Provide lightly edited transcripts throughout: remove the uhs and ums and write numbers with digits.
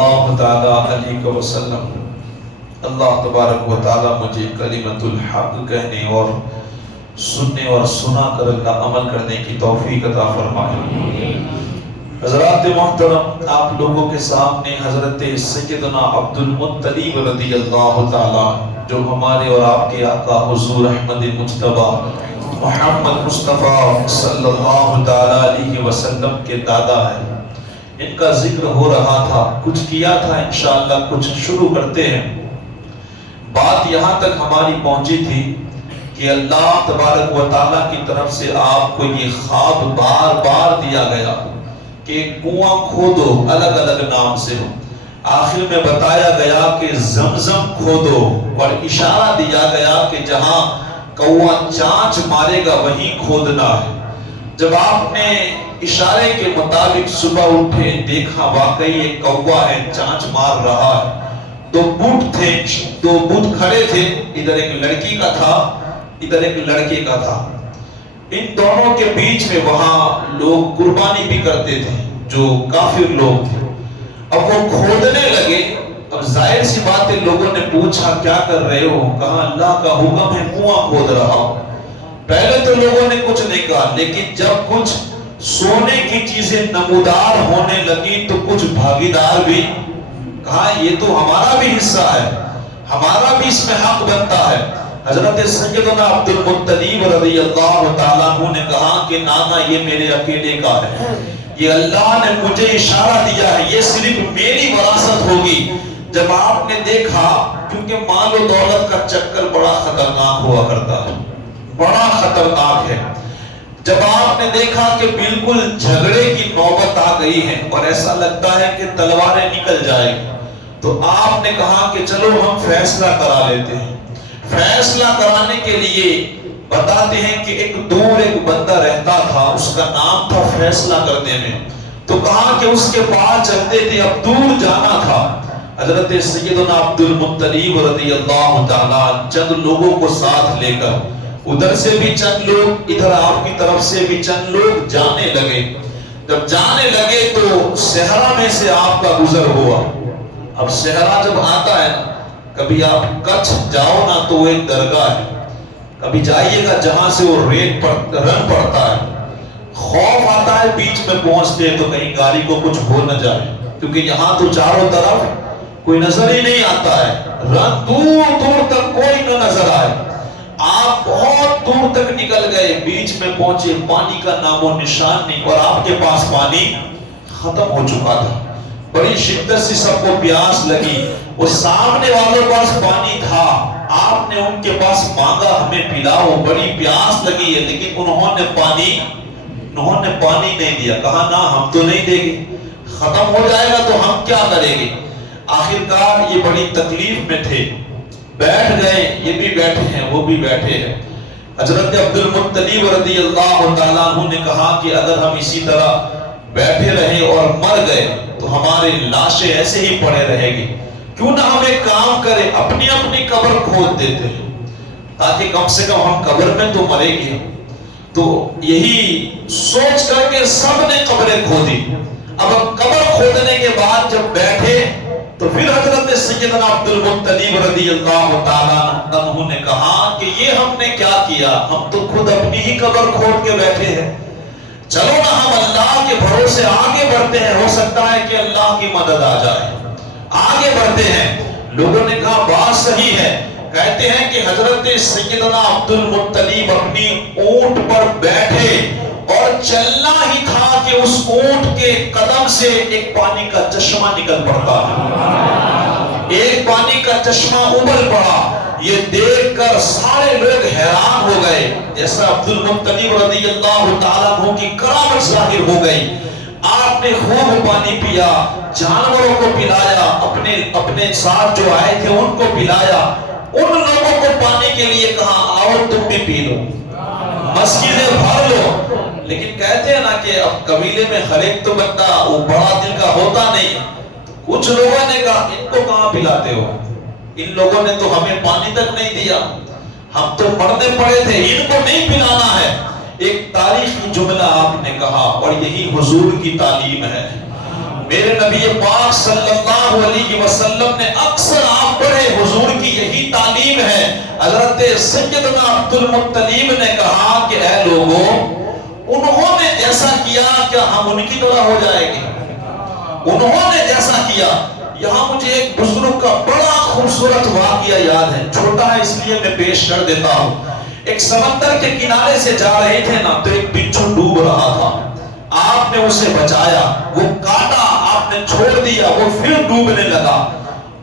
اللہ تعالیٰ علیہ وسلم۔ اللہ تبارک و تعالیٰ مجھے کلمۃ الحق کہنے اور سننے اور سنا کر اللہ عمل کرنے کی توفیق عطا فرمائے۔ حضرات محترم، آپ لوگوں کے سامنے حضرت سیدنا عبد المطلب رضی اللہ تعالیٰ، جو ہمارے اور آپ کے آقا حضور احمد مجتبیٰ محمد مصطفیٰ صلی اللہ تعالیٰ علیہ وسلم کے دادا ہیں، ان کا ذکر ہو رہا تھا، کچھ کیا تھا، انشاءاللہ کچھ شروع کرتے ہیں۔ بات یہاں تک ہماری پہنچی تھی کہ اللہ تبارک و تعالیٰ کی طرف سے آپ کو یہ خواب بار بار دیا گیا کہ کنواں کھودو، الگ الگ نام سے ہو۔ آخر میں بتایا گیا کہ زمزم کھودو، اور اشارہ دیا گیا کہ جہاں کوا چانچ مارے گا وہیں کھودنا ہے۔ جب آپ نے اشارے کے مطابق صبح اٹھے، دیکھا واقعی ایک کوا ہے، چانچ مار رہا ہے۔ دو بت تھے، دو بت کھڑے تھے، ادھر ایک لڑکی کا تھا، ادھر ایک لڑکے کا تھا۔ ان دونوں کے بیچ میں وہاں لوگ قربانی بھی کرتے تھے، جو کافر لوگ تھے۔ اب وہ کھودنے لگے، اب ظاہر سی بات ہے، لوگوں نے پوچھا کیا کر رہے ہو؟ کہا اللہ کا حکم ہے، کنواں کھود رہا ہوں۔ پہلے تو لوگوں نے کچھ نہیں کہا، لیکن جب کچھ سونے کی چیزیں نمودار ہونے لگی تو کچھ بھاگیدار بھی کہا یہ تو ہمارا بھی حصہ ہے، ہمارا بھی اس میں حق بنتا ہے۔ حضرت سیدنا عبد المطلب رضی اللہ تعالیٰ عنہ نے کہا کہ نانا یہ میرے اکیلے کا ہے، یہ اللہ نے مجھے اشارہ دیا ہے، یہ صرف میری وراثت ہوگی۔ جب آپ نے دیکھا، کیونکہ مال و دولت کا چکر بڑا خطرناک ہوا کرتا ہے، بڑا خطرناک ہے۔ جب آپ نے دیکھا کہ بالکل جھگڑے کی نوبت آ گئی ہے اور ایسا لگتا ہے کہ تلواریں نکل جائیں گی، تو آپ نے کہا کہ چلو ہم فیصلہ کرا لیتے ہیں۔ فیصلہ کرانے کے لیے بتاتے ہیں کہ ایک دور ایک بندہ رہتا تھا، اس کا نام تھا فیصلہ کرنے میں۔ تو کہا کہ اس کے پاس چلتے تھے، اب دور جانا تھا۔ حضرت سیدنا عبد المطلب رضی اللہ تعالیٰ چند لوگوں کو ساتھ لے کر، ادھر سے بھی چند لوگ، ادھر آپ کی طرف سے بھی چند لوگ جانے لگے۔ جب جانے لگے تو صحرا میں سے آپ کا گزر ہوا۔ اب صحرا جب آتا ہے، کبھی آپ کچھ جاؤ نا تو وہ ایک درگاہ ہے، کبھی جائیے گا جہاں سے وہ ریت پر رن پڑتا ہے، خوف آتا ہے بیچ میں پہنچتے ہیں تو کہیں گاڑی کو کچھ ہو نہ جائے، کیونکہ یہاں تو چاروں طرف کوئی نظر ہی نہیں آتا ہے، رن دور دور تک کوئی نہ نظر آئے۔ آپ بہت دور تک نکل گئے، بیچ میں پہنچے، پانی کا نام و نشان نہیں، اور آپ کے پاس پانی ختم ہو چکا تھا۔ بڑی شدت سے سب کو پیاس لگی، وہ سامنے والوں کے پاس پانی تھا، آپ نے ان کے پاس مانگا ہمیں پلاؤ، بڑی پیاس لگی ہے، لیکن انہوں نے پانی نہیں دیا۔ کہا نہ ہم تو نہیں دیں گے، ختم ہو جائے گا تو ہم کیا کریں گے؟ آخرکار یہ بڑی تکلیف میں تھے، بیٹھ گئے، یہ بھی بیٹھے ہیں، وہ بھی بیٹھے ہیں۔ حضرت عبد المطلب رضی اللہ تعالیٰ عنہ نے کہا کہ اگر ہم اسی طرح بیٹھے رہے اور مر گئے تو ہماری لاشیں ایسے ہی پڑے رہے گی، کیوں نہ ہم ایک کام کریں، اپنی اپنی قبر کھود دیتے ہیں، تاکہ کم سے کم ہم قبر میں تو مرے گے۔ تو یہی سوچ کر کے سب نے قبریں کھودی۔ اب قبر کھودنے کے بعد جب بیٹھے تو پھر حضرت سیدنا عبد المطلب رضی اللہ تعالیٰ عنہ نے کہا کہ یہ ہم نے کیا کیا، ہم تو خود اپنی ہی قبر کھود کے بیٹھے ہیں، چلو نا ہم اللہ کے بھروسے آگے بڑھتے ہیں، ہو سکتا ہے کہ اللہ کی مدد آ جائے، آگے بڑھتے ہیں۔ لوگوں نے کہا بات صحیح ہے۔ کہتے ہیں کہ حضرت سیدنا عبد المطلب اپنی اونٹ پر بیٹھے اور چلنا ہی تھا کہ اس اونٹ کے قدم سے ایک پانی کا چشمہ نکل پڑتا ہے، ایک پانی کا چشمہ ابل پڑا۔ یہ دیکھ کر سارے لوگ حیران ہو گئے، جیسا عبد المطلب رضی اللہ تعالیٰ عنہ کی کرامت ظاہر ہو گئی۔ آپ نے خوب پانی پیا، جانوروں کو پلایا، اپنے ساتھ جو آئے تھے ان کو پلایا، ان لوگوں کو پانی کے لیے کہا آؤ تم بھی پی لو، مسجدیں بھر لو۔ لیکن کہتے ہیں نا کہ اب قبیلے میں ہر ایک تو بندہ وہ بڑا دل کا ہوتا نہیں، کچھ لوگوں نے کہا ان کو کہاں پلاتے ہو، ان لوگوں نے تو ہمیں پانی تک نہیں دیا، ہم تو مرنے پڑے تھے، ان کو نہیں پلانا ہے۔ ایک تاریخی جملہ آپ نے کہا اور یہی حضور کی تعلیم ہے۔ میرے نبی پاک صلی اللہ اللہ علیہ وسلم نے اکثر آپ پڑھے، حضور کی یہی تعلیم ہے۔ حضرت سیدنا عبد المطلب نے کہا کہ اے لوگوں، انہوں نے جیسا کیا کیا ہم ان کی طرح ہو جائیں گے؟ انہوں نے جیسا کیا۔ یہاں مجھے ایک بزرگ کا بڑا خوبصورت واقعہ یاد ہے، چھوٹا ہے اس لیے میں پیش کر دیتا ہوں۔ ایک سمندر کے کنارے سے جا رہے تھے نا، تو ایک بچھو ڈوب رہا تھا، آپ نے اسے بچایا، وہ کاٹا، آپ نے چھوڑ دیا، وہ پھر ڈوبنے لگا،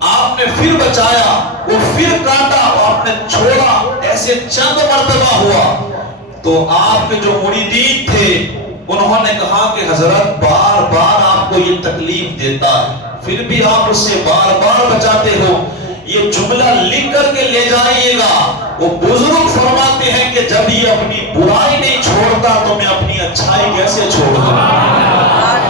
آپ نے پھر بچایا، وہ پھر کاٹا، آپ نے چھوڑا، ایسے چند مرتبہ ہوا۔ تو آپ کے جو مریدین تھے انہوں نے کہا کہ حضرت بار بار آپ کو یہ تکلیف دیتا ہے، پھر بھی آپ اسے بار بار بچاتے ہو، یہ جملہ لکھ کر کے لے جائیے گا۔ وہ بزرگ فرماتے ہیں کہ جب یہ اپنی برائی نہیں چھوڑتا تو میں اپنی اچھائی کیسے چھوڑ دوں؟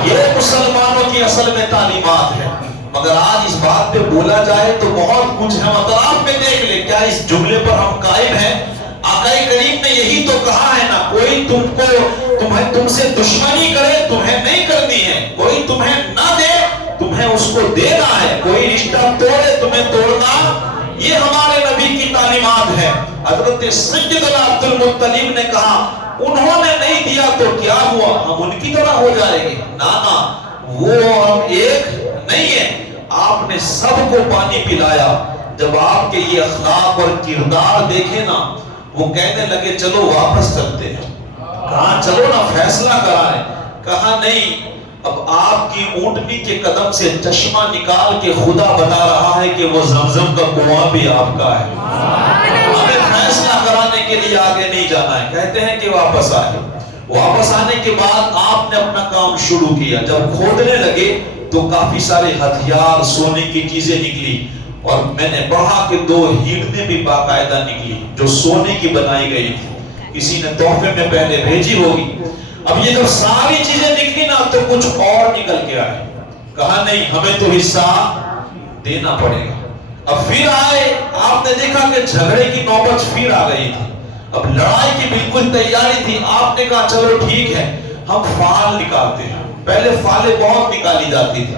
یہ مسلمانوں کی اصل میں تعلیمات ہے۔ مگر آج اس بات پہ بولا جائے تو بہت کچھ ہے، مطلب میں دیکھ لیں کیا اس جملے پر ہم قائم ہیں؟ آقا کریم نے یہی تو کہا ہے نا، کوئی تم سے دشمنی کرے تمہیں نہیں کرنی ہے، کوئی تمہیں نہ دے تمہیں اس کو دینا ہے، کوئی رشتہ توڑے تمہیں توڑنا، یہ ہمارے نبی کی تعلیمات ہے۔ حضرت سیدنا عبد المطلب نے کہا انہوں نے نہیں دیا تو کیا ہوا، ہم ان کی طرح ہو جائیں گے؟ نانا، وہ ہم ایک نہیں ہے۔ آپ نے سب کو پانی پلایا۔ جب آپ کے یہ اخلاق اور کردار دیکھے نا، وہ کہنے لگے چلو واپس چلتے ہیں۔ کہاں چلو نا فیصلہ کرائیں۔ کہا نہیں، اب آپ کی اونٹنی کے قدم سے چشمہ نکال کے خدا بتا رہا ہے کہ وہ زمزم کا کنواں بھی آپ کا ہے، ہمیں فیصلہ کرانے کے لیے آگے نہیں جانا ہے۔ کہتے ہیں کہ واپس آئے۔ واپس آنے کے بعد آپ نے اپنا کام شروع کیا۔ جب کھودنے لگے تو کافی سارے ہتھیار، سونے کی چیزیں نکلی، اور میں نے پڑھا کہ 2 ہیڑنے بھی باقاعدہ نکلی جو سونے کی بنائی گئی تھی، کسی نے تحفے میں پہلے بھیجی ہوگی۔ اب یہ جب ساری چیزیں نکلی نا تو کچھ اور نکل کے آئے۔ کہا نہیں، ہمیں تو حصہ دینا پڑے گا۔ اب پھر آئے، آپ نے دیکھا کہ جھگڑے کی نوبت پھر آ گئی تھی، اب لڑائی کی بالکل تیاری تھی۔ آپ نے کہا چلو ٹھیک ہے، ہم فال نکالتے ہیں۔ پہلے فالیں بہت نکالی جاتی تھی،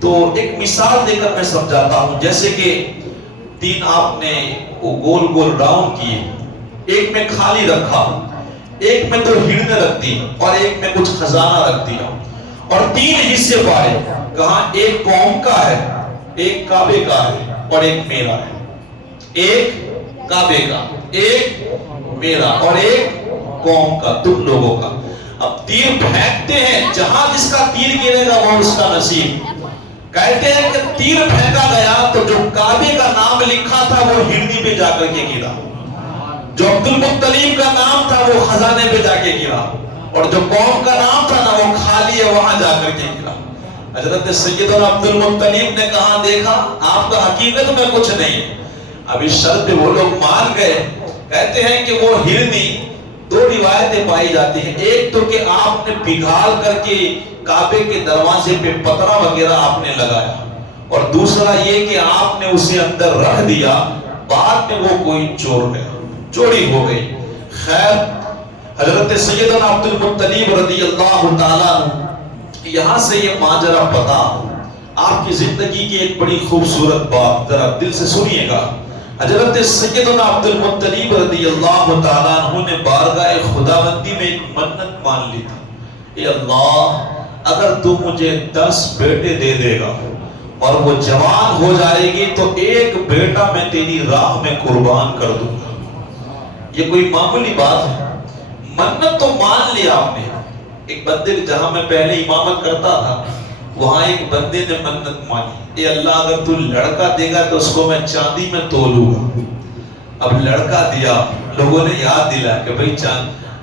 تو ایک مثال دے کر میں سمجھاتا ہوں۔ جیسے کہ 3 آپ نے وہ گول گول راؤنڈ کیے، ایک میں خالی رکھا، ایک میں 2 ہیڑنے رکھ دی، اور ایک میں کچھ خزانہ رکھ دیا، اور 3 حصے پائے۔ کہاں ایک قوم کا ہے، ایک کعبے کا ہے، اور ایک میرا ہے۔ ایک کعبے کا، ایک میرا، اور ایک قوم کا، تم لوگوں کا۔ اب تیر پھینکتے ہیں، جہاں جس کا تیر گرے گا وہ اس کا نصیب۔ کہتے ہیں کہ تیر پھینکا گیا تو جو کعبے کا نام لکھا تھا وہ ہرنی پہ جا کر کے گرا، جو عبد المطلب کا نام تھا وہ خزانے پہ جا کے گرا، اور جو قوم کا نام تھا نا وہ خالی ہے وہاں جا کر کے گرا۔ حضرت سیدنا عبد المطلب نے کہا دیکھا آپ کا حقیقت میں کچھ نہیں ہے۔ اب اس شرط پہ وہ لوگ مان گئے۔ کہتے ہیں کہ وہ ہرنی، 2 روایتیں پائی جاتی ہیں، ایک تو کہ آپ نے پگھال کر کے کعبے کے دروازے پہ پترا وغیرہ آپ نے لگایا، اور دوسرا یہ کہ آپ نے اسے اندر رکھ دیا، بعد میں وہ کوئی چور گیا، چوری ہو گئی۔ خیر، حضرت سیدنا عبد المطلب رضی اللہ تعالیٰ عنہ، یہاں سے یہ ماجرا پتا آپ کی زندگی کی ایک بڑی خوبصورت بات، ذرا دل سے سنیے گا۔ حضرت سیدنا عبد المطلب رضی اللہ تعالیٰ عنہ نے بارگاہ خداوندی میں ایک منت مان لی تھی، اے اللہ اگر تو مجھے 10 بیٹے دے دے گا اور وہ جوان ہو جائے گی تو ایک بیٹا میں تیری راہ میں قربان کر دوں گا۔ یہ کوئی معمولی بات ہے، منت تو مان لیا آپ نے۔ ایک بندے جہاں میں پہلے امامت کرتا تھا، وہاں ایک بندے نے منت مانی، اے اللہ اگر تو لڑکا دے گا تو اس کو میں چاندی میں تولوں گا۔ اب لڑکا دیا، لوگوں نے یاد دلا کہ بھئی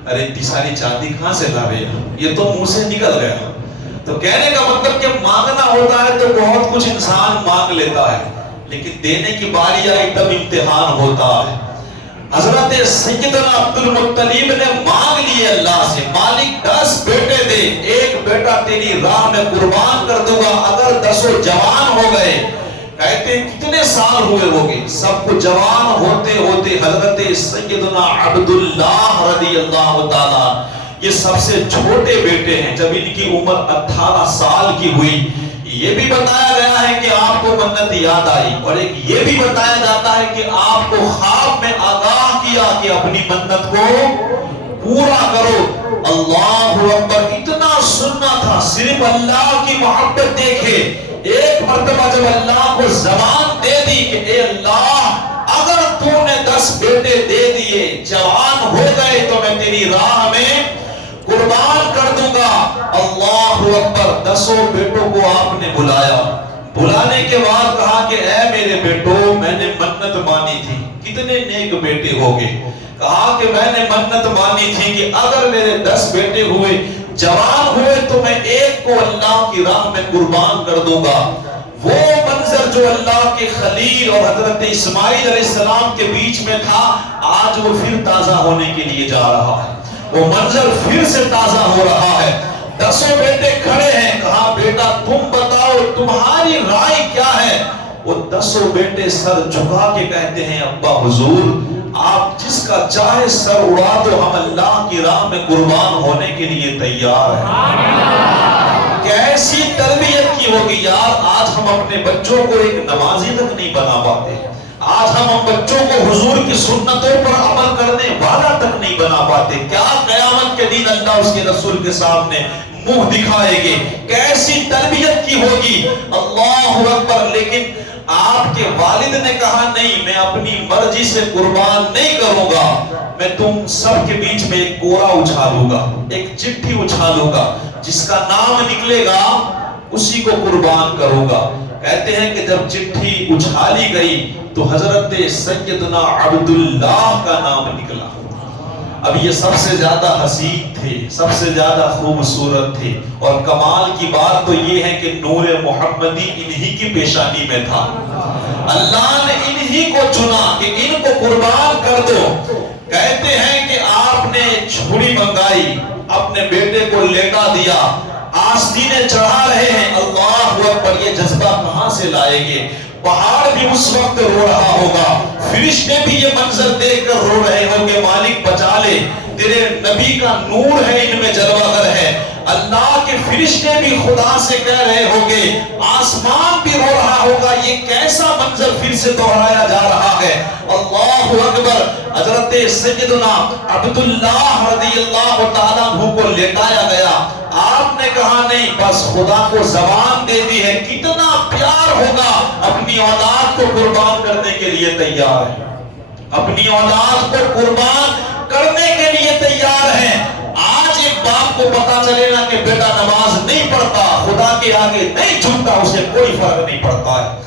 ارے اتنی ساری چاندی کہاں سے لا رہے ہیں، یہ تو منہ سے نکل گیا۔ تو کہنے کا مطلب کہ مانگنا ہوتا ہے تو بہت کچھ انسان مانگ لیتا ہے، لیکن دینے کی باری آئی تب امتحان ہوتا ہے۔ حضرت سیدنا عبد المطلب نے مانگ لیے اللہ سے، مالک 10 بیٹے دے، ایک بیٹا تیری راہ میں قربان کر دوں گا اگر 10 جوان ہو گئے۔ کہتے ہیں کتنے سال ہوئے ہوگے، سب کو جوان ہوتے ہوتے حضرت سیدنا عبداللہ رضی اللہ تعالیٰ، یہ سب سے چھوٹے بیٹے ہیں، جب ان کی عمر 18 سال کی ہوئی، یہ بھی بتایا گیا ہے کہ آپ مدد یاد آئی، اور ایک یہ بھی بتایا جاتا ہے کہ آپ کو خواب میں آگاہ کیا کہ اپنی منت کو پورا کرو۔ اللہ اکبر، اتنا سننا تھا، صرف اللہ کی محبت دیکھے۔ ایک مرتبہ جب اللہ کو زبان دے دی کہ اے اللہ اگر تو نے 10 بیٹے دے دیے، جوان ہو گئے، تو میں تیری راہ میں قربان کر دوں گا۔ اللہ اکبر، 10 بیٹوں کو آپ نے بلایا، بلانے کے بعد کہا کہ اے میرے بیٹوں، میں نے منت مانی تھی، کتنے نیک بیٹے ہوگے؟ کہا کہ میں نے منت مانی تھی کہ اگر میرے 10 بیٹے ہوئے، جوان ہوئے، تو میں ایک کو اللہ کی راہ میں قربان کر دوں گا۔ وہ منظر جو اللہ کے خلیل اور حضرت اسماعیل علیہ السلام کے بیچ میں تھا، آج وہ پھر تازہ ہونے کے لیے جا رہا ہے، وہ منظر پھر سے تازہ ہو رہا ہے۔ 10 بیٹے کھڑے ہیں، کہا بیٹا تم بتاؤ تمہاری رائے کیا ہے؟ وہ 10 بیٹے سر جھکا کے کہتے ہیں ابا حضور آپ جس کا چاہے سر اڑا دو، ہم اللہ کی راہ میں قربان ہونے کے لیے تیار ہیں۔ کیسی تربیت کی ہوگی یار، آج ہم اپنے بچوں کو ایک نمازی تک نہیں بنا پاتے، آج ہم بچوں کو حضور کی سنتوں پر عمل کرنے والا تک نہیں بنا پاتے، کیا قیامت کے دن اللہ اس کے رسول کے سامنے منہ دکھائے گے؟ کیسی تربیت کی ہوگی، اللہ اکبر۔ لیکن آپ کے والد نے کہا نہیں، میں اپنی مرضی سے قربان نہیں کروں گا، میں تم سب کے بیچ میں ایک کوڑا اچھالوں گا، ایک چٹھی اچھالوں گا، جس کا نام نکلے گا اسی کو قربان کروں گا۔ کہتے ہیں کہ جب چٹھی اچھالی گئی تو حضرت سیدنا عبداللہ کا نام نکلا۔ اب یہ سب سے زیادہ حسین تھے، سب سے زیادہ خوبصورت تھے، اور کمال کی بات تو یہ ہے کہ نور محمدی انہی کی پیشانی میں تھا۔ اللہ نے انہی کو چنا کہ ان کو قربان کر دو۔ کہتے ہیں کہ آپ نے چھری منگائی، اپنے بیٹے کو لیٹا دیا، آستینیں چڑھا رہے ہیں، اللہ اکبر، یہ جذبہ کہاں سے لائیں گے؟ پہاڑ بھی اس وقت رو رہا ہوگا، فرشتے بھی یہ منظر دیکھ کر رو رہے ہوں گے مالک بچا لے، تیرے نبی کا نور ہے ان میں جلوہ گر ہے۔ اللہ کے فرشتے بھی خدا سے کہہ رہے ہوں گے، آسمان بھی رو رہا ہوگا، یہ کیسا منظر پھر سے دہرایا جا رہا ہے۔ اللہ اکبر، حضرت سیدنا عبداللہ رضی اللہ تعالیٰ عنہ کو لیٹایا گیا۔ آپ نے کہا نہیں، بس خدا کو زبان دے دی ہے، کتنا پیار ہوگا، اپنی اولاد کو قربان کرنے کے لیے تیار ہے، اپنی اولاد کو قربان کرنے کے لیے تیار ہے۔ آج ایک باپ کو پتا چلے نا کہ بیٹا نماز نہیں پڑھتا، خدا کے آگے نہیں جھکتا، اسے کوئی فرق نہیں پڑتا ہے۔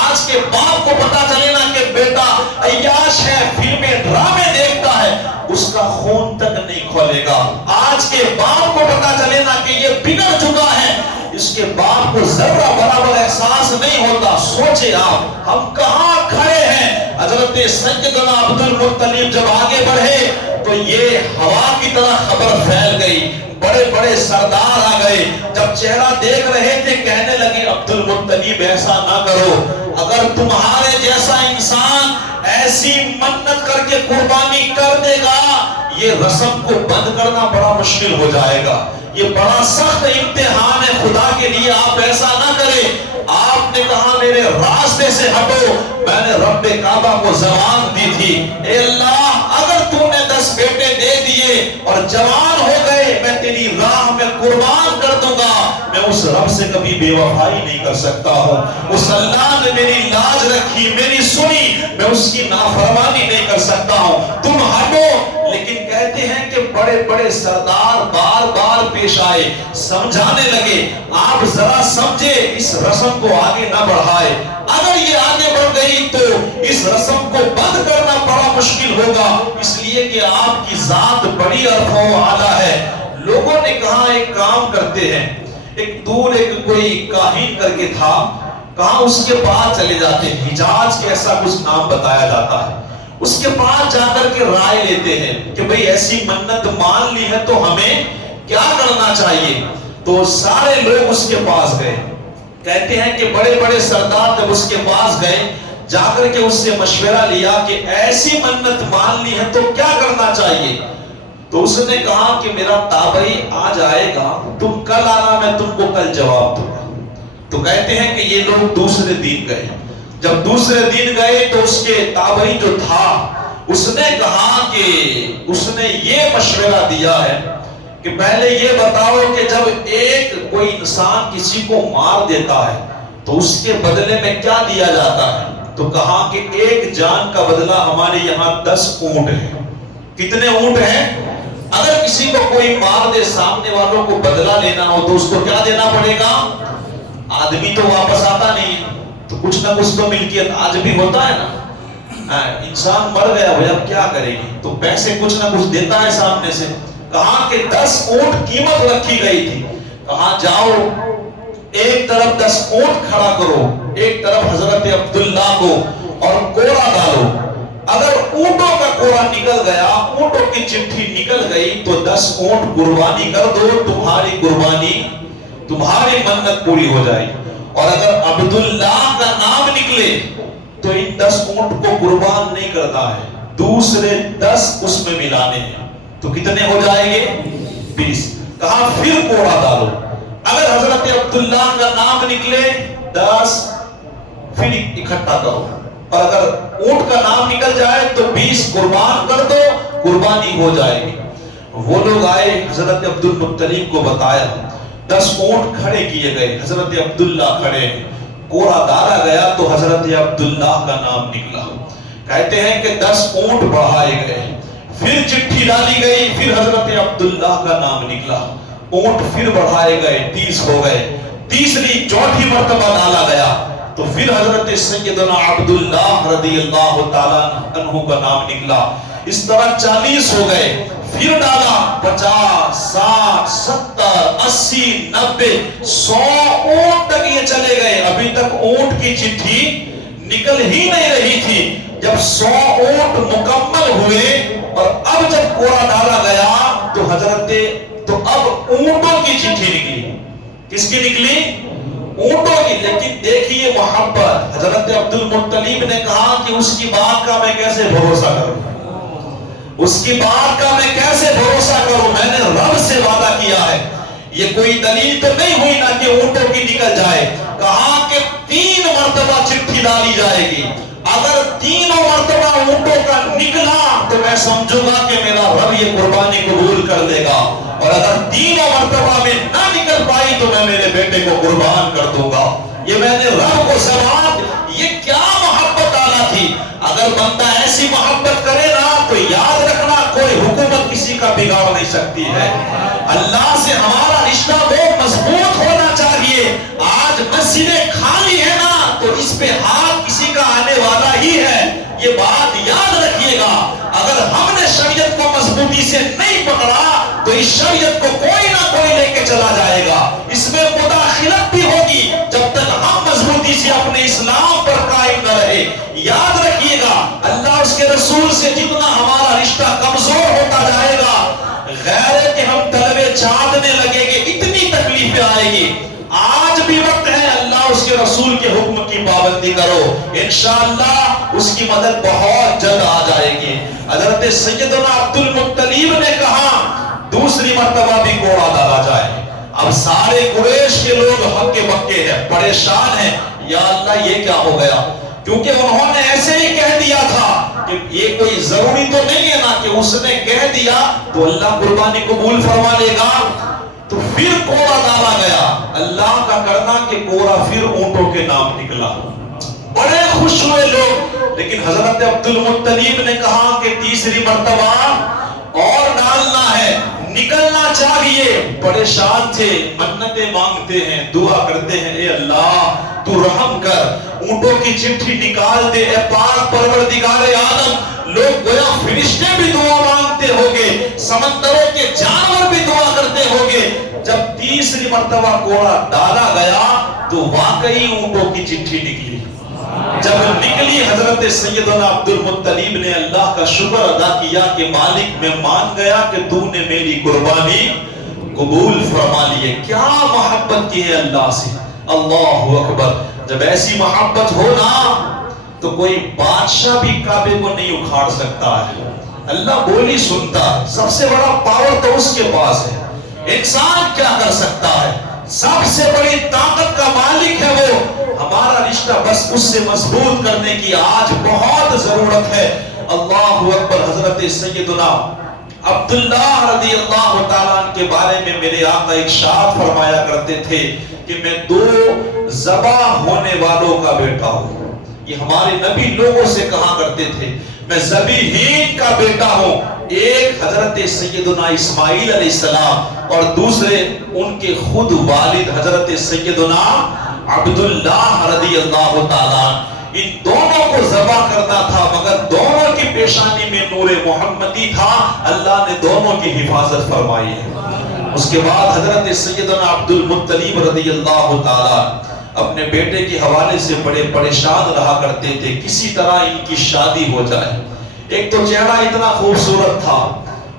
آج کے باپ کو پتا چلے نا کہ بیٹا عیاش ہے، فلمیں ڈرامے دیکھتا ہے، اس کا خون تک نہیں کھولے گا۔ آج کے باپ کو پتا چلے نا کہ یہ بگڑ چکا ہے، اس کے باپ کو ذرہ برابر احساس نہیں ہوتا۔ سوچے آپ ہم کہاں کھڑے ہیں۔ حضرت سیدنا عبد المطلب جب آگے بڑھے تو یہ ہوا کی طرح خبر پھیل گئی، بڑے بڑے سردار آ گئے، جب چہرہ دیکھ رہے تھے کہنے لگے عبد المطلب ایسا نہ کرو، اگر تمہارے جیسا انسان ایسی منت کر کے قربانی کر دے گا، یہ رسم کو بند کرنا بڑا مشکل ہو جائے گا، یہ بڑا سخت امتحان ہے خدا کے لیے، آپ ایسا نہ کریں۔ آپ نے کہا میرے راستے سے ہٹو، میں نے رب کعبہ کو زبان دی تھی، اے اللہ اگر تو نے 10 بیٹے دے دیے اور جوان ہو گئے، میں تیری راہ میں قربان کر دوں گا، میں اس رب سے کبھی بے وفائی نہیں کر سکتا ہوں۔ اس اللہ نے میری لاج رکھی، میری سنی، میں اس کی نافرمانی نہیں کر سکتا ہوں، تم ہٹو۔ لیکن کہتے ہیں کہ بڑے بڑے سردار بار بار پیش آئے، سمجھانے لگے آپ ذرا سمجھے، اس رسم کو آگے نہ بڑھائے، اگر یہ آگے بڑھ گئی تو اس رسم کو بند کرنا بڑا مشکل ہوگا، اس لیے کہ آپ کی ذات بڑی عرفہ و اعلیٰ ہے۔ لوگوں نے کہا ایک کام کرتے ہیں، ایک دور ایک کوئی کاہن کر کے تھا، کہاں اس کے پاس چلے جاتے ہیں، حجاز کے ایسا کچھ نام بتایا جاتا ہے، اس کے پاس جا کر کے رائے لیتے ہیں کہ بھئی ایسی منت مان لی ہے تو ہمیں کیا کرنا چاہیے۔ تو سارے لوگ اس کے پاس گئے، کہتے ہیں کہ بڑے بڑے سردار جب اس کے پاس گئے، جا کر کے اس سے مشورہ لیا کہ ایسی منت مان لی ہے تو کیا کرنا چاہیے۔ تو اس نے کہا کہ میرا تابعی آج آئے گا، تم کل آنا، میں تم کو کل جواب دوں گا۔ تو کہتے ہیں کہ یہ لوگ دوسرے دن گئے، جب دوسرے دن گئے تو اس کے تابعی جو تھا اس نے کہا کہ اس نے یہ مشورہ دیا ہے کہ پہلے یہ بتاؤ کہ جب ایک کوئی انسان کسی کو مار دیتا ہے تو اس کے بدلے میں کیا دیا جاتا ہے؟ تو کہا کہ ایک جان کا بدلہ ہمارے یہاں 10 اونٹ ہے۔ کتنے اونٹ ہیں؟ اگر کسی کو کوئی مار دے، سامنے والوں کو بدلہ لینا ہو تو اس کو کیا دینا پڑے گا؟ آدمی تو واپس آتا نہیں ہے، تو کچھ نہ کچھ تو ملکیت آج بھی ہوتا ہے نا۔ انسان مر گیا بھائی اب کیا کرے گی، تو پیسے کچھ نہ کچھ دیتا ہے سامنے سے۔ کہا کہ 10 اونٹ قیمت رکھی گئی تھی، کہا جاؤ ایک طرف 10 اونٹ کھڑا کرو، ایک طرف حضرت عبداللہ کو، اور کوڑا ڈالو۔ اگر اونٹوں کا کوڑا نکل گیا، اونٹوں کی چٹھی نکل گئی تو 10 اونٹ قربانی کر دو، تمہاری قربانی، تمہاری منت پوری ہو جائے گی۔ اور اگر عبداللہ کا نام نکلے تو ان 10 اونٹ کو قربان نہیں کرتا ہے، دوسرے 10 اس میں ملانے ہیں، تو کتنے ہو جائیں گے؟ 20۔ کہا پھر کوڑا ڈالو، اگر حضرت عبداللہ کا نام نکلے 10 پھر اکٹھا کرو، اور اگر اونٹ کا نام نکل جائے تو 20 قربان کر دو، قربانی ہو جائے گی۔ وہ لوگ آئے، حضرت عبد المطلب کو بتایا، 10 اونٹ کھڑے کیے گئے، حضرت عبداللہ کھڑے ہیں، کوڑا ڈالا گیا تو حضرت عبداللہ کا نام نکلا۔ کہتے ہیں کہ 10 اونٹ بڑھائے گئے، پھر چٹھی ڈالی گئی، پھر حضرت عبداللہ کا نام نکلا، اونٹ پھر بڑھائے گئے، 30 ہو گئے، تیسری چوتھی مرتبہ ڈالا گیا تو پھر حضرت سیدنا عبداللہ رضی اللہ تعالیٰ عنہ کا نام نکلا۔ اس طرح 40 ہو گئے، پھر ڈالا، 50 60 70 80 90 100 اونٹ تک یہ چلے گئے، ابھی تک اونٹ کی چٹھی نکل ہی نہیں رہی تھی۔ جب 100 اونٹ مکمل ہوئے اور اب جب کوڑا ڈالا گیا تو اب اونٹوں کی چٹھی نکلی۔ کس کی نکلی؟ اونٹوں کی۔ لیکن دیکھیے محبت، حضرت عبد المطلب نے کہا کہ اس کی بات کا میں کیسے بھروسہ کروں، اس کی بات کا میں کیسے بھروسہ کروں، میں نے رب سے وعدہ کیا ہے، یہ کوئی دلیل تو نہیں ہوئی نا کہ اونٹوں کی نکل جائے۔ کہا کہ 3 مرتبہ چٹھی ڈالی جائے گی، اگر 3 مرتبہ اونٹوں کا نکلا تو میں سمجھوں گا کہ میرا رب یہ قربانی قبول کر لے گا، اور اگر 3 مرتبہ میں نہ نکل پائی تو میں میرے بیٹے کو قربان کر دوں گا۔ یہ میں نے رب کو زبان، یہ کیا محبت آنا تھی۔ اگر بندہ ایسی محبت کرے نا تو یاد رکھنا کوئی حکومت کسی کا بگاڑ نہیں سکتی ہے۔ اللہ سے ہمارا رشتہ بہت مضبوط ہونا چاہیے۔ آج مسجدیں خالی ہے نا تو اس پہ ہاتھ کسی کا آنے والا ہی ہے، یہ بات یاد رکھیے گا۔ اگر ہم نے شریعت کو مضبوطی سے نہیں پکڑا تو اس شریعت کو کوئی نہ کوئی لے کے چلا جائے گا، اس میں مداخلت بھی ہوگی جب تک ہم مضبوطی سے اپنے اسلام پر قائم نہ رہے۔ یاد رکھیے گا اللہ اس کے رسول سے جتنا ہمارا رشتہ کمزور ہوتا جائے گا، غیر کہ ہم طلبے چاندنے لگیں گے، اتنی تکلیفیں آئے گی۔ آج بھی وقت ہے، اللہ اس کے رسول کے حکم کی پابندی کرو، انشاءاللہ اس کی مدد بہت جلد آ جائے گی۔ حضرت سیدنا عبد المطلب نے کہا دوسری مرتبہ بھی کوڑا ڈالا جائے۔ اب سارے قریش کے لوگ ہکے بکے ہیں، پریشان ہیں، یا اللہ یہ کیا ہو گیا، کیونکہ انہوں نے ایسے ہی کہہ دیا تھا کہ یہ کوئی ضروری تو نہیں ہے نا کہ اس نے کہہ دیا تو اللہ قربانی قبول فرما لے گا۔ تو پھر کوڑا ڈالا گیا، اللہ کا کرنا کہ کوڑا پھر اونٹوں کے نام نکلا، بڑے خوش ہوئے لوگ۔ لیکن حضرت عبد المطلب نے کہا کہ تیسری مرتبہ اور ڈالنا ہے، نکلنا چاہیے۔ پریشان تھے، منتیں مانگتے ہیں، دعا کرتے ہیں، اے اللہ تو رحم کر، اونٹوں کی چٹھی نکال دے، اے پاک پروردگار عالم۔ لوگ گویا فرشتے بھی دعا مانگتے ہوگے، سمندروں کے جانور بھی دعا کرتے ہوگے۔ جب تیسری مرتبہ کوڑا ڈالا گیا تو واقعی اونٹوں کی چٹھی نکلی۔ جب نکلی حضرت سیدنا عبد المطلب نے اللہ کا شکر ادا کیا کہ مالک میں مان گیا کہ تو نے میری قربانی قبول فرما لیے۔ کیا محبت کی ہے اللہ سے، اللہ اکبر۔ جب ایسی محبت ہو نا تو کوئی بادشاہ بھی کعبے کو نہیں اکھاڑ سکتا ہے، اللہ بولی سنتا ہے۔ سب سے بڑا پاور تو اس کے پاس ہے، انسان کیا کر سکتا ہے؟ سب سے بڑی طاقت کا مالک ہے وہ۔ ہمارا رشتہ بس اس سے مضبوط کرنے کی آج بہت ضرورت ہے۔ اللہ اکبر۔ حضرت سیدنا عبداللہ رضی اللہ تعالیٰ عنہ کے بارے میں میرے آقا ارشاد فرمایا کرتے تھے کہ میں 2 ذبح ہونے والوں کا بیٹا ہوں۔ یہ ہمارے نبی لوگوں سے کہا کرتے تھے میں ذبیحین کا بیٹا ہوں۔ ایک حضرت سیدنا اسماعیل علیہ السلام اور دوسرے ان کے خود والد حضرت سیدنا عبداللہ رضی اللہ تعالیٰ عنہ۔ ان دونوں کو ذبح کرنا تھا مگر دونوں کی پیشانی میں نور محمدی تھا، اللہ نے دونوں کی حفاظت فرمائی ہے۔ اس کے بعد حضرت سیدنا عبد المطلب رضی اللہ تعالیٰ اپنے بیٹے کے حوالے سے بڑے پریشان رہا کرتے تھے، کسی طرح ان کی شادی ہو جائے۔ ایک تو چہرہ اتنا خوبصورت تھا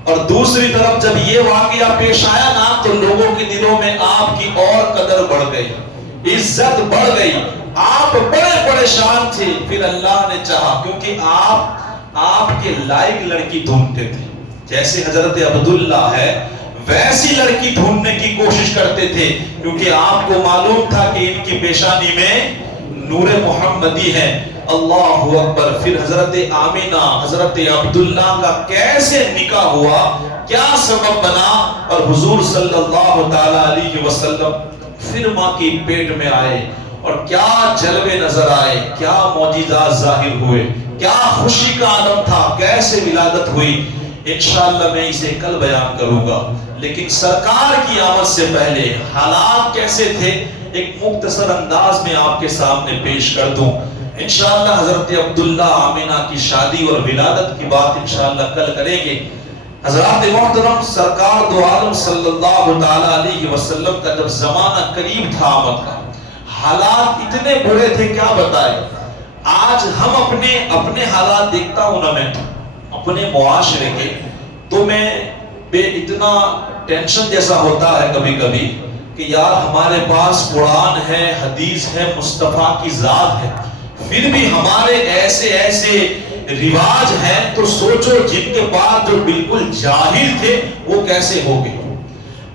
اور دوسری طرف جب یہ واقعہ پیش آیا نا تو لوگوں کے دلوں میں آپ کی اور قدر بڑھ گئی، عزت بڑھ گئی، آپ بڑے پریشان تھے۔ پھر اللہ نے چاہا، کیونکہ آپ کے لائق لڑکی ڈھونڈتے تھے، جیسے حضرت عبداللہ ہے ویسی لڑکی ڈھونڈنے کی کوشش کرتے تھے، کیونکہ آپ کو معلوم تھا کہ ان کی پیشانی میں نور محمدی ہے۔ اللہ اکبر۔ پھر حضرت آمینہ حضرت عبداللہ کا کیسے نکاح ہوا، کیا سبب بنا، اور حضور صلی اللہ تعالی علیہ وسلم پھر ماں کی پیٹ میں آئے اور کیا جلوے نظر آئے، کیا معجزات ظاہر ہوئے، کیا خوشی کا عالم تھا، کیسے ولادت ہوئی، انشاءاللہ میں اسے کل بیان کروں گا۔ لیکن سرکار کی آمد سے پہلے حالات کیسے تھے ایک مختصر انداز میں آپ کے سامنے پیش کر دوں۔ انشاءاللہ حضرت عبداللہ آمینہ کی شادی اور ولادت کی بات انشاءاللہ کل کریں گے۔ حضرات محترم، سرکار دو عالم صلی اللہ تعالی علیہ وسلم کا جب زمانہ قریب تھا آمد کا، حالات اتنے برے تھے کیا بتائے۔ آج ہم اپنے حالات دیکھتا ہوں نا میں اپنے معاشرے کے، تو میں اتنا ٹینشن جیسا ہوتا ہے کبھی کبھی کہ یار ہمارے پاس قرآن ہے، حدیث ہے، مصطفیٰ کی ذات ہے، پھر بھی ہمارے ایسے رواج ہیں، تو سوچو جن کے پاس جو بالکل جاہل تھے وہ کیسے ہو گئے۔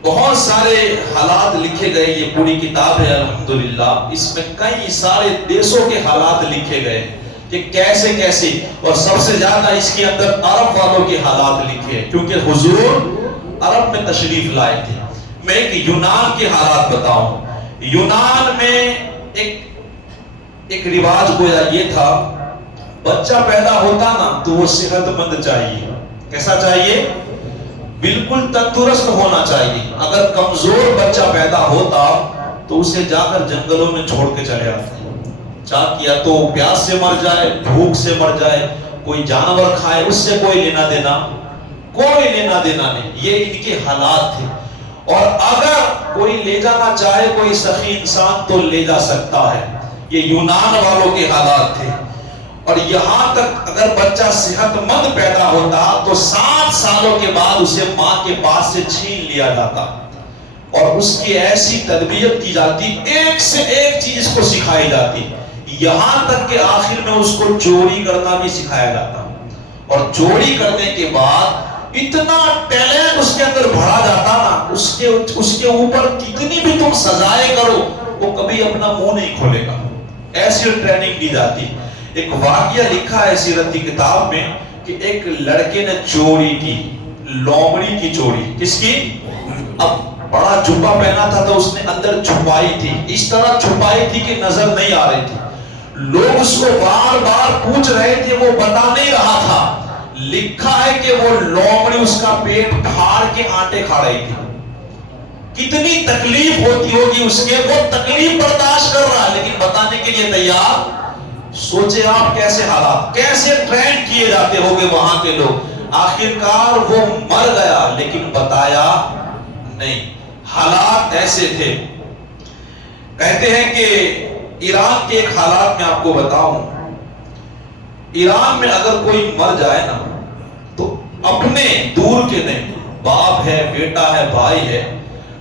بہت سارے حالات لکھے گئے، یہ پوری کتاب ہے الحمدللہ، اس میں کئی سارے دیشوں کے حالات لکھے گئے کہ کیسے، اور سب سے زیادہ اس کے اندر عرب والوں کے حالات لکھے ہیں، کیونکہ حضور عرب میں تشریف لائے تھے۔ میں ایک یونان کے حالات بتاؤں۔ یونان میں ایک رواج گویا یہ تھا، بچہ پیدا ہوتا نا تو وہ صحت مند چاہیے، کیسا چاہیے؟ بالکل تندرست ہونا چاہیے۔ اگر کمزور بچہ پیدا ہوتا تو اسے جا کر جنگلوں میں چھوڑ کے چلے آتے، چاہ کیا تو پیاس سے مر جائے، بھوک سے مر جائے، کوئی جانور کھائے، اس سے کوئی لینا دینا نہیں۔ یہ ان کے حالات تھے۔ اور اگر کوئی لے جانا چاہے کوئی سخی انسان تو لے جا سکتا ہے، یہ یونان والوں کے حالات تھے۔ اور یہاں تک اگر بچہ صحت مند پیدا ہوتا تو 7 سالوں کے بعد اسے ماں کے پاس سے چھین لیا جاتا اور اس کی ایسی تربیت کی جاتی، ایک سے ایک چیز کو سکھائی جاتی، یہاں تک کہ آخر میں اس کو چوری کرنا بھی سکھایا جاتا، اور چوری کرنے کے بعد اتنا ٹیلنٹ اس کے اندر بھرا جاتا نا، اس کے اوپر کتنی بھی تم سزائیں کرو وہ کبھی اپنا منہ نہیں کھولے گا، ایسی ٹریننگ دی جاتی۔ ایک واقعہ لکھا ہے سیرت کی کتاب میں کہ ایک لڑکے نے چوری کی، لومڑی کی چوری، کس کی؟ اب بڑا جبہ پہنا تھا تو اس نے اندر چھپائی تھی، اس طرح چھپائی تھی کہ نظر نہیں آ رہی تھی، لوگ اس کو بار بار پوچھ رہے تھے، وہ بتا نہیں رہا تھا۔ لکھا ہے کہ وہ لومڑی اس کا پیٹ پھاڑ کے آٹے کھا رہی تھی، کتنی تکلیف ہوتی ہوگی اس کے، وہ تکلیف برداشت کر رہا لیکن بتانے کے لیے تیار۔ سوچے آپ کیسے حالات، کیسے ٹرین کیے جاتے ہوگے وہاں کے لوگ۔ آخرکار وہ مر گیا لیکن بتایا نہیں، حالات ایسے تھے۔ کہتے ہیں کہ ایران کے ایک حالات میں آپ کو بتاؤں، ایران میں اگر کوئی مر جائے نا تو اپنے دور کے نہیں، باپ ہے، بیٹا ہے، بھائی ہے،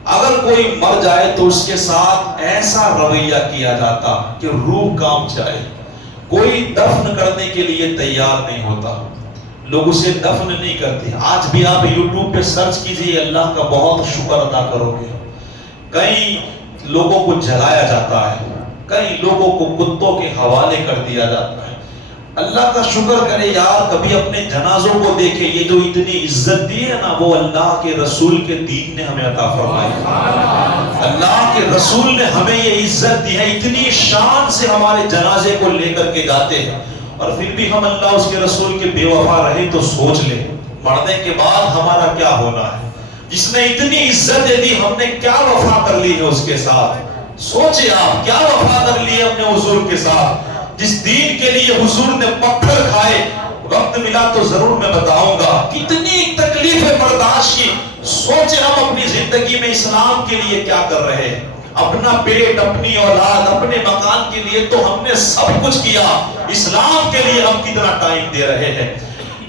اگر کوئی مر جائے تو اس کے ساتھ ایسا رویہ کیا جاتا کہ روح کانپ جائے، کوئی دفن کرنے کے لیے تیار نہیں ہوتا، لوگ اسے دفن نہیں کرتے۔ آج بھی آپ یوٹیوب پہ سرچ کیجئے، اللہ کا بہت شکر ادا کرو گے، کئی لوگوں کو جلایا جاتا ہے، کئی لوگوں کو کتوں کے حوالے کر دیا جاتا ہے۔ اللہ کا شکر کرے یار، کبھی اپنے جنازوں کو دیکھے، یہ جو اتنی عزت دی ہے نا وہ اللہ کے رسول کے دین نے ہمیں عطا فرمائی۔ اللہ کے رسول نے ہمیں یہ عزت دی ہے، اتنی شان سے ہمارے جنازے کو لے کر کے جاتے ہیں، اور پھر بھی ہم اللہ اس کے رسول کے بے وفا رہے تو سوچ لیں مرنے کے بعد ہمارا کیا ہونا ہے۔ جس نے اتنی عزت دی ہم نے کیا وفا کر لی ہے اس کے ساتھ؟ سوچے آپ کیا وفا کر لی ہے اپنے حضور کے ساتھ، جس دین کے لیے حضور نے پتھر کھائے۔ وقت ملا تو ضرور میں بتاؤں گا کتنی تکلیفیں برداشت کی۔ سوچے ہم اپنی زندگی میں اسلام کے لیے کیا کر رہے ہیں، اپنا پیٹ، اپنی اولاد، اپنے مکان کے لیے تو ہم نے سب کچھ کیا، اسلام کے لیے ہم کتنا ٹائم دے رہے ہیں۔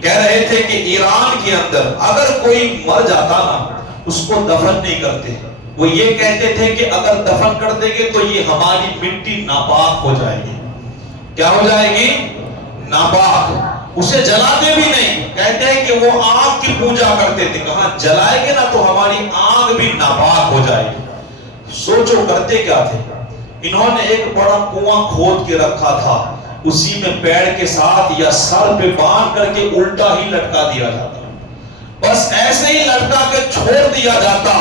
کہہ رہے تھے کہ ایران کے اندر اگر کوئی مر جاتا نا اس کو دفن نہیں کرتے، وہ یہ کہتے تھے کہ اگر دفن کر دیں گے تو یہ ہماری مٹی ناپاک ہو جائے گی۔ کیا ہو جائے گی؟ ناپاک۔ اسے جلاتے بھی نہیں، کہتے ہیں کہ وہ آگ کی پوجا کرتے تھے، کہاں جلائیں گے نا تو ہماری آگ بھی ناپاک ہو جائے گی۔ سوچو کرتے کیا تھے، انہوں نے ایک بڑا کنواں کھود کے رکھا تھا، اسی میں پیر کے ساتھ یا سر پہ باندھ کر کے الٹا ہی لٹکا دیا جاتا، بس ایسے ہی لٹکا کے چھوڑ دیا جاتا۔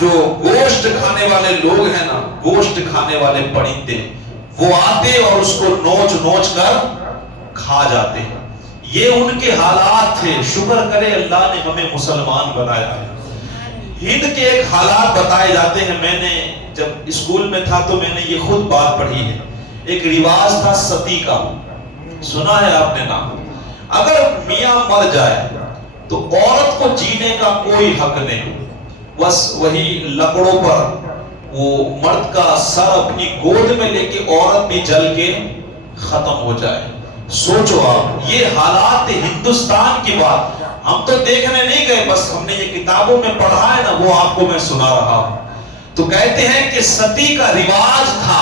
جو گوشت کھانے والے لوگ ہیں نا، گوشت کھانے والے پرندے، وہ آتے اور اس کو نوچ نوچ کر کھا جاتے۔ یہ ان کے حالات تھے۔ شکر کرے اللہ نے ہمیں مسلمان بنایا ہے۔ ہند کے ایک حالات بتائے جاتے ہیں، میں نے جب اسکول میں تھا تو میں نے یہ خود بات پڑھی ہے۔ ایک رواج تھا ستی کا، سنا ہے آپ نے نام؟ اگر میاں مر جائے تو عورت کو جینے کا کوئی حق نہیں، بس وہی لکڑوں پر وہ مرد کا سر اپنی گود میں لے کے عورت بھی جل کے ختم ہو جائے۔ سوچو آپ، یہ حالات ہندوستان کی بات، ہم تو دیکھنے نہیں گئے، بس ہم نے یہ کتابوں میں پڑھا ہے نا، وہ آپ کو میں سنا رہا ہوں۔ تو کہتے ہیں کہ ستی کا رواج تھا۔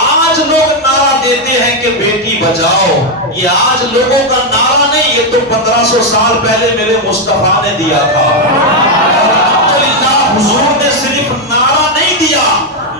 آج لوگ نعرہ دیتے ہیں کہ بیٹی بچاؤ، یہ آج لوگوں کا نعرہ نہیں، یہ تو 1500 سال پہلے میرے مصطفیٰ نے دیا تھا۔ الحمدللہ حضور نے صرف نعرہ نہیں دیا،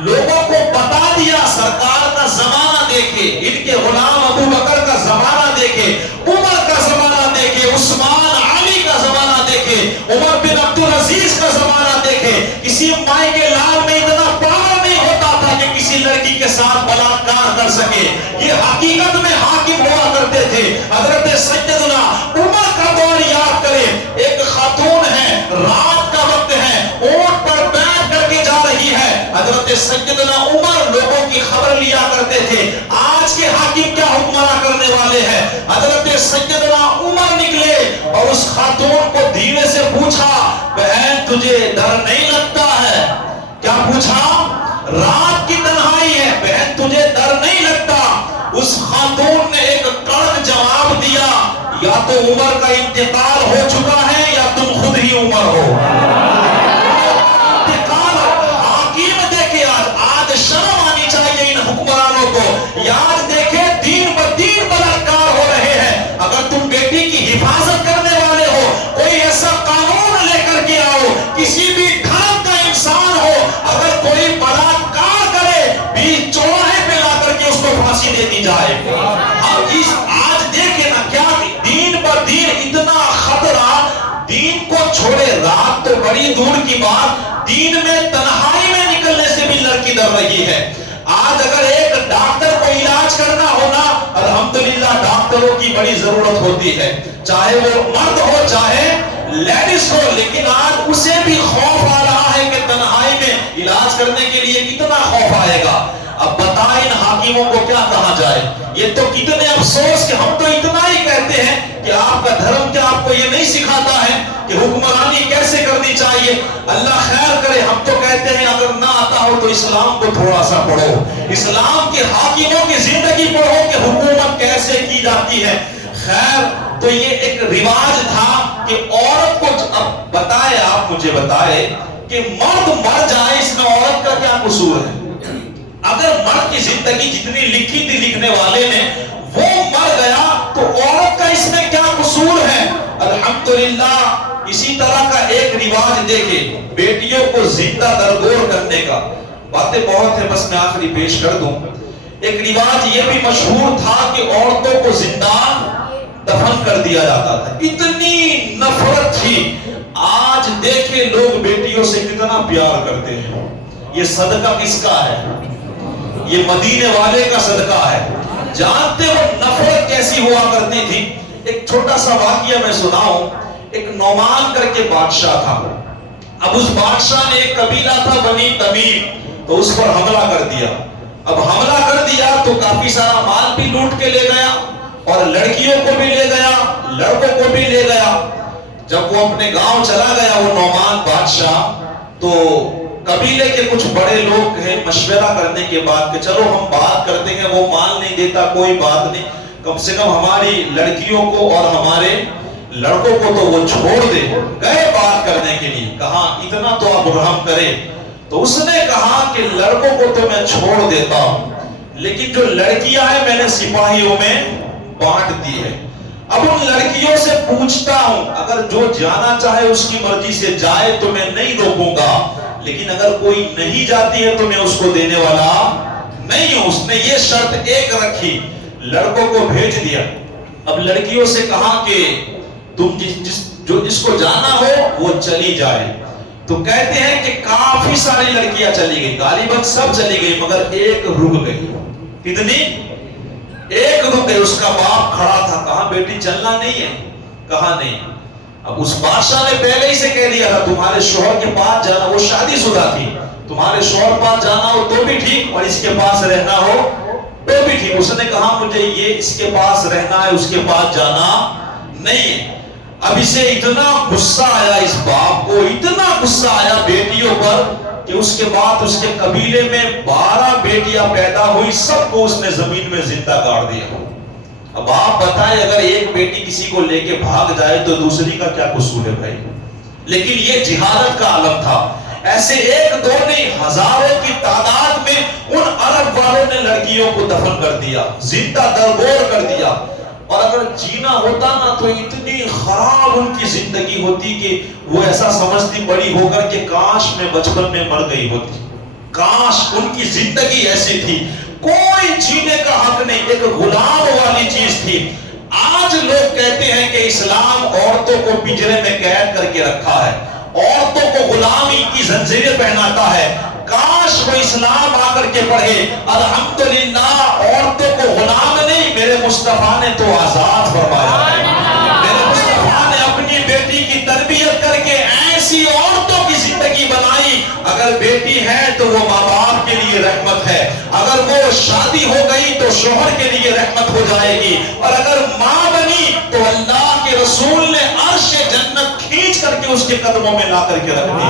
لوگوں کو بتا دیا۔ سرکار کا زمانہ دیکھے، ان کے غلام ابو بکر کا زمانہ دیکھے، عمر کا زمانہ دیکھے، عثمان علی کا زمانہ دیکھے، عمر بن عبدالعزیز کا زمانہ دیکھے۔ کسی مائیں کے لال میں اتنا پاور نہیں ہوتا تھا کہ کسی لڑکی کے ساتھ بلاکار کر سکے، یہ حقیقت میں حاکم ہوا کرتے تھے۔ حضرت سیدنا عمر کا دور یاد کرے، ایک خاتون ہے، رات کا وقت ہے، اونٹ پر بیٹھ کر کے جا رہی ہے، حضرت سیدنا عمر لوگوں کی خبر لیا کرتے تھے۔ آج کے حاکم کیا حکمراں کرنے والے ہیں؟ حضرت سیدنا عمر نکلے اور اس خاتون کو دھیرے سے پوچھا، بہن تجھے ڈر نہیں لگتا ہے؟ کیا پوچھا؟ رات کی تنہائی ہے، بہن تجھے ڈر نہیں لگتا؟ اس خاتون نے ایک کڑک جواب دیا، یا تو عمر کا انتقال ہو چکا ہے یا تم خود ہی عمر ہو۔ انتقال، حاکم دیکھے آج شرم آنی چاہیے ان حکمرانوں کو، یاد دیکھے دین بدین بلاکار ہو رہے ہیں۔ اگر تم بیٹی کی حفاظت کرنے والے ہو، کوئی ایسا قانون لے کر کے آؤ، کسی بھی دھرم کا انسان ہو، اگر کوئی بلاکار کرے بھی چوراہے پہ لا کر کے اس کو پھانسی دے دی جائے۔ اب آج دیکھیں نا کیا دین پر دین اتنا خطرہ، دین کو چھوڑے، رات تو بڑی دور کی بات، دین میں تنہائی میں نکلنے سے بھی لڑکی ڈر رہی ہے۔ آج اگر ایک ڈاکٹر کو علاج کرنا ہونا، الحمدللہ ڈاکٹروں کی بڑی ضرورت ہوتی ہے، چاہے وہ مرد ہو چاہے لیڈیز ہو، لیکن آج اسے بھی خوف آ رہا ہے کہ تنہائی میں علاج کرنے کے لیے کتنا خوف آئے گا۔ اب بتائیں ان حاکموں کو کیا کہا جائے؟ یہ تو کتنے افسوس کہ ہم تو اتنا ہی کہتے ہیں کہ آپ کا دھرم کیا آپ کو یہ نہیں سکھاتا ہے کہ حکمرانی کیسے کرنی چاہیے؟ اللہ خیر کرے، ہم تو کہتے ہیں اگر نہ آتا ہو تو اسلام کو تھوڑا سا پڑھو، اسلام کے حاکموں کی زندگی پڑھو کہ حکومت کیسے کی جاتی ہے۔ خیر، تو یہ ایک رواج تھا کہ عورت کو، اب بتائے آپ مجھے بتائے کہ مرد مر جائے اس میں عورت کا کیا قصور ہے؟ اگر مرد کی زندگی جتنی لکھی تھی لکھنے والے نے، وہ مر گیا تو عورت کا اس میں کیا قصور ہے؟ الحمدللہ اسی طرح کا ایک رواج دیکھے، بیٹیوں کو زندہ درگور کرنے کا۔ باتیں بہت ہیں، بس میں آخری پیش کر دوں۔ ایک رواج یہ بھی مشہور تھا کہ عورتوں کو زندہ دفن کر دیا جاتا تھا، اتنی نفرت تھی۔ آج دیکھیں لوگ بیٹیوں سے کتنا پیار کرتے ہیں۔ یہ صدقہ کس کا ہے؟ یہ مدینے والے کا صدقہ ہے۔ جانتے ہو نفرت کیسی ہوا کرتی تھی؟ ایک چھوٹا سا واقعہ میں سناؤں۔ ایک نعمان کر کے بادشاہ تھا۔ اب اس بادشاہ نے ایک قبیلہ تھا بنی تمیم، تو اس پر حملہ کر دیا۔ اب حملہ کر دیا تو کافی سارا مال بھی لوٹ کے لے گیا، اور لڑکیوں کو بھی لے گیا، لڑکوں کو بھی لے گیا۔ جب وہ اپنے گاؤں چلا گیا وہ نعمان بادشاہ، تو قبیلے کے کچھ بڑے لوگ ہیں، مشورہ کرنے کے بعد کہ چلو ہم بات کرتے ہیں، وہ مال نہیں دیتا کوئی بات نہیں، کم سے کم ہماری لڑکیوں کو اور ہمارے لڑکوں کو تو وہ چھوڑ دے۔ گئے بات کرنے کے لیے، کہا اتنا تو آپ رحم کرے۔ تو اس نے کہا کہ لڑکوں کو تو میں چھوڑ دیتا ہوں، لیکن جو لڑکیاں ہیں میں نے سپاہیوں میں بانٹ دی ہے۔ اب ان لڑکیوں سے پوچھتا ہوں، اگر جو جانا چاہے اس کی مرضی سے جائے تو میں نہیں روکوں گا، لیکن اگر کوئی نہیں جاتی ہے تو میں اس کو دینے والا نہیں ہوں۔ اس نے یہ شرط ایک رکھی، لڑکوں کو بھیج دیا۔ اب لڑکیوں سے کہا کہ تم جس کو جانا ہو وہ چلی جائے۔ تو کہتے ہیں کہ کافی ساری لڑکیاں چلی گئی، غالباً سب چلی گئی، مگر ایک رک گئی۔ کتنی؟ ایک رک گئی۔ اس کا باپ کھڑا تھا، کہا بیٹی چلنا نہیں ہے؟ کہا نہیں۔ اب اس بادشاہ نے پہلے ہی سے کہہ دیا تھا تمہارے شوہر کے پاس جانا، وہ شادی شدہ تھی، تمہارے شوہر پاس جانا ہو تو بھی ٹھیک، اور اس کے پاس رہنا ہو تو بھی ٹھیک۔ اس نے کہا مجھے یہ اس کے پاس رہنا ہے، اس کے پاس جانا نہیں ہے۔ اب اسے اتنا غصہ آیا، اس باپ کو اتنا غصہ آیا بیٹیوں پر کہ اس کے بعد اس کے قبیلے میں 12 بیٹیاں پیدا ہوئی، سب کو اس نے زمین میں زندہ گاڑ دیا۔ اب آپ بتائیں اگر ایک بیٹی کسی کو لے کے بھاگ جائے تو دوسری کا کیا قصور ہے بھائی؟ لیکن یہ جہالت کا عالم تھا۔ ایسے ایک دو نہیں، ہزاروں کی تعداد میں ان عرب والوں نے لڑکیوں کو دفن کر دیا، زندہ درگور کر دیا۔ اور اگر جینا ہوتا نا تو اتنی خراب ان کی زندگی ہوتی کہ وہ ایسا سمجھتی بڑی ہو کر کہ کاش میں بچپن میں مر گئی ہوتی، کاش ان کی زندگی ایسی تھی، کوئی جینے کا حق نہیں، ایک غلام والی چیز تھی۔ آج لوگ کہتے ہیں کہ اسلام عورتوں کو پنجرے میں قید کر کے رکھا ہے، عورتوں کو غلامی کی زنجیریں پہناتا ہے۔ کاش وہ اسلام آ کر کے پڑھے الحمدللہ عورتوں کو غلام نہیں، میرے مصطفیٰ نے تو آزاد فرمایا ہے۔ میرے مصطفیٰ نے اپنی بیٹی کی تربیت کر کے ایسی عورتوں کی زندگی بنائی، اگر بیٹی ہے تو وہ ماں باپ کے لیے رحمت ہے، اگر وہ شادی ہو گئی تو شوہر کے لیے رحمت ہو جائے گی، اور اگر ماں بنی تو اللہ کے رسول نے عرش جنت کھینچ کر کے اس کے قدموں میں لا کر کے رکھ دی۔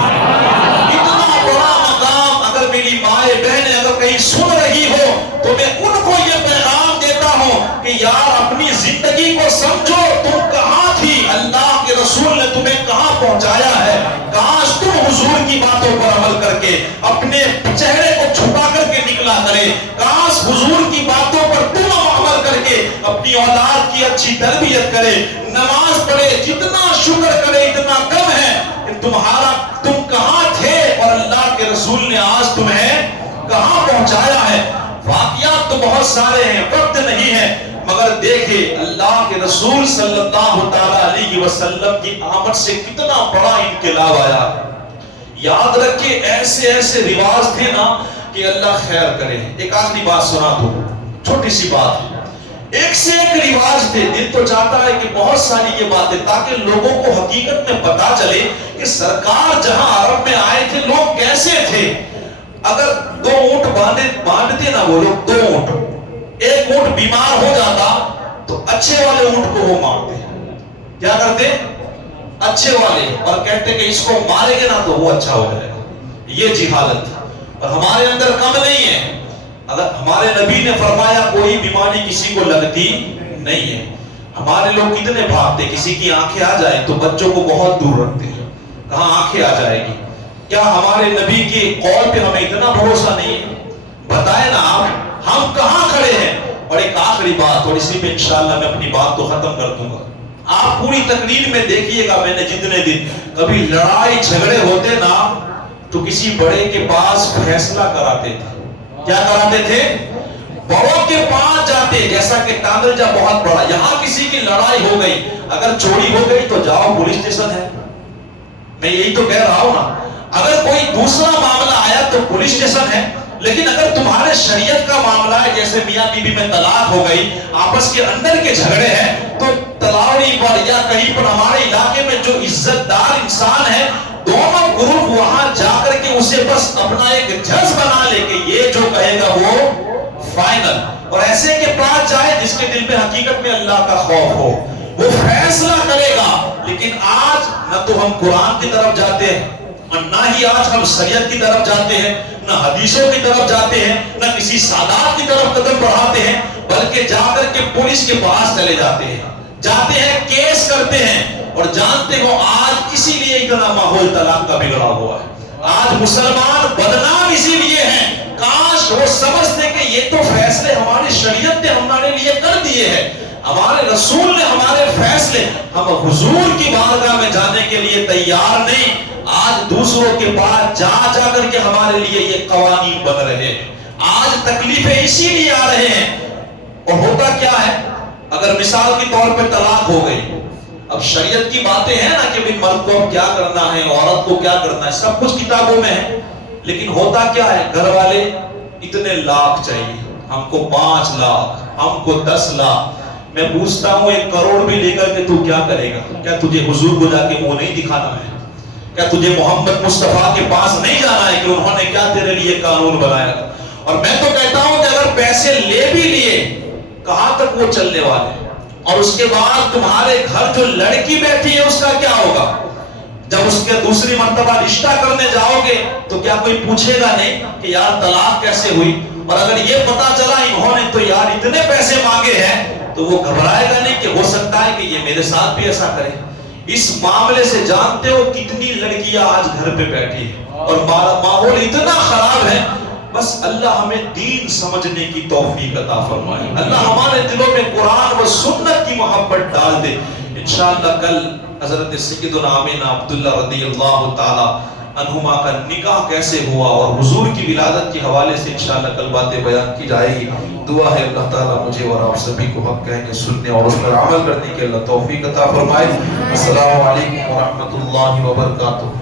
اتنا بڑا مقام، اگر میری مائیں بہنیں اگر کہیں سن رہی ہو تو میں ان کو یہ پیغام دیتا ہوں کہ یار اپنی زندگی کو سمجھو، تم کہاں تھی، اللہ کے رسول نے تمہیں کہاں پہنچایا ہے۔ کاش تم حضور کی باتوں پر عمل کر کے اپنے چہرے کو چھپا کر کے نکلا کرے، کاش حضور کی باتوں پر تم عمل کر کے اپنی اولاد کی اچھی تربیت کرے، نماز پڑھے، جتنا شکر کرے اتنا کم ہے کہ تم کہاں تھے اور اللہ کے رسول نے آج تمہیں کہاں پہنچایا ہے۔ واقعات تو بہت سارے ہیں، وقت نہیں ہے، مگر دیکھیں اللہ کے رسول صلی اللہ تعالی علیہ وسلم کی آمد سے کتنا بڑا انقلاب آیا۔ یاد رکھیں ایسے ایسے رواج تھے نا کہ اللہ خیر کرے۔ ایک آخری بات سنا دو، چھوٹی سی بات ہے، ایک سے ایک رواج تھے، دل تو چاہتا ہے کہ بہت ساری یہ باتیں تاکہ لوگوں کو حقیقت میں پتا چلے کہ سرکار جہاں عرب میں آئے تھے لوگ کیسے تھے۔ اگر 2 اونٹ باندھتے نا وہ لوگ، 2 اونٹ، ایک اونٹ بیمار ہو جاتا تو اچھے والے اونٹ کو وہ مارتے، کیا کرتے؟ اچھے والے، اور کہتے کہ اس کو مارے گے نا تو وہ اچھا ہو جائے گا۔ یہ جہالت تھی، اور ہمارے اندر کم نہیں ہے۔ اگر ہمارے نبی نے فرمایا کوئی بیماری کسی کو لگتی نہیں ہے، ہمارے لوگ کتنے بھاگتے، کسی کی آنکھیں آ جائے تو بچوں کو بہت دور رکھتے ہیں، کہاں آنکھیں آ جائے گی۔ کیا ہمارے نبی کے قول پہ ہمیں اتنا بھروسہ نہیں ہے؟ بتائیں نا آپ ہم کہاں کھڑے ہیں۔ اور ایک آخری بات، اور اسی پہ انشاءاللہ میں اپنی بات کو ختم کر دوں گا۔ آپ پوری تقریر میں دیکھیے گا، میں نے جتنے دن کبھی لڑائی جھگڑے ہوتے نا تو کسی بڑے کے پاس فیصلہ کراتے تھے. کیا کراتے تھے؟ بڑوں کے پاس جاتے. جیسا کہ تاندرجہ بہت بڑا, یہاں کسی کی لڑائی ہو گئی, اگر چوری ہو گئی تو جاؤ پولیس اسٹیشن ہے. میں یہی تو کہہ رہا ہوں نا. اگر کوئی دوسرا معاملہ آیا تو پولیس اسٹیشن ہے, لیکن اگر تمہارے شریعت کا معاملہ ہے, جیسے میاں بیوی میں طلاق ہو گئی, آپس کے اندر کے جھگڑے ہیں, تو تلاوڑی پر یا کہیں پر ہمارے علاقے میں جو عزت دار انسان ہے, دونوں گروپ وہاں جا کر کے اسے بس اپنا ایک جج بنا لے کہ یہ جو کہے گا وہ فائنل, اور ایسے کے پاس جائے جس کے دل میں حقیقت میں اللہ کا خوف ہو, وہ فیصلہ کرے گا. لیکن آج نہ تو ہم قرآن کی طرف جاتے ہیں, اور نہ ہی آج ہم شریعت کی طرف جاتے ہیں, نہ حدیثوں کی طرف جاتے ہیں, نہ کسی سادات کی طرف قدم بڑھاتے ہیں, بلکہ جا کر کے پولیس کے پاس چلے جاتے ہیں, کیس کرتے ہیں. اور جانتے ہو آج اسی لیے اتنا ماحول طلاق کا بگڑا ہوا ہے. آج مسلمان بدنام اسی لیے ہیں. کاش وہ سمجھتے کہ یہ تو فیصلے ہماری شریعت نے ہمارے لیے کر دیے ہیں, ہمارے رسول نے ہمارے فیصلے, ہم حضور کی بارگاہ میں جانے کے لیے تیار نہیں. آج دوسروں کے پاس جا کر کے ہمارے لیے یہ قوانین بن رہے ہیں. آج تکلیفیں اسی لیے آ رہے ہیں. اور ہوتا کیا ہے, اگر مثال کے طور پہ طلاق ہو گئی, اب شریعت کی باتیں ہیں نا کہ مرد کو کیا کرنا ہے, عورت کو کیا کرنا ہے, سب کچھ کتابوں میں ہے. لیکن ہوتا کیا ہے, گھر والے اتنے لاکھ چاہیے, ہم کو 5 لاکھ, ہم کو 10 لاکھ. میں پوچھتا ہوں 1 کروڑ بھی لے کر کے تو کیا کرے گا؟ کیا تجھے حضور کو جا کے منہ نہیں دکھانا ہے؟ کیا تجھے محمد مصطفیٰ کے پاس نہیں جانا ہے کہ انہوں نے کیا تیرے لیے قانون بنایا؟ اور میں تو کہتا ہوں کہ اگر پیسے لے بھی لیے, کہاں تک وہ چلنے والے؟ اور اس کے بعد تمہارے گھر جو لڑکی بیٹھی ہے اس کا کیا ہوگا؟ جب اس کے دوسری مرتبہ رشتہ کرنے جاؤ گے تو کیا کوئی پوچھے گا نہیں کہ یار طلاق کیسے ہوئی؟ اور اگر یہ پتا چلا انہوں نے تو یار اتنے پیسے مانگے ہیں, تو وہ گھبرائے گا نہیں کہ ہو سکتا ہے کہ یہ میرے ساتھ بھی ایسا کرے. اس معاملے سے جانتے ہو کتنی لڑکیاں آج گھر پہ بیٹھی ہیں اور ماحول اتنا خراب ہے. بس اللہ ہمیں دین سمجھنے کی توفیق عطا فرمائے, اللہ ہمارے دلوں میں قرآن و سنت کی محبت ڈال دے. انشاءاللہ کل حضرت سیدنا آمینہ عبداللہ رضی اللہ تعالی عنہما کا نکاح کیسے ہوا اور حضور کی ولادت کے حوالے سے انشاءاللہ کل باتیں بیان کی جائے گی. دعا ہے اللہ تعالیٰ مجھے اور آپ سبھی کو حق کہیں گے سننے اور اس پر عمل کرنے کے اللہ توفیق عطا فرمائے. السلام علیکم ورحمۃ اللہ وبرکاتہ.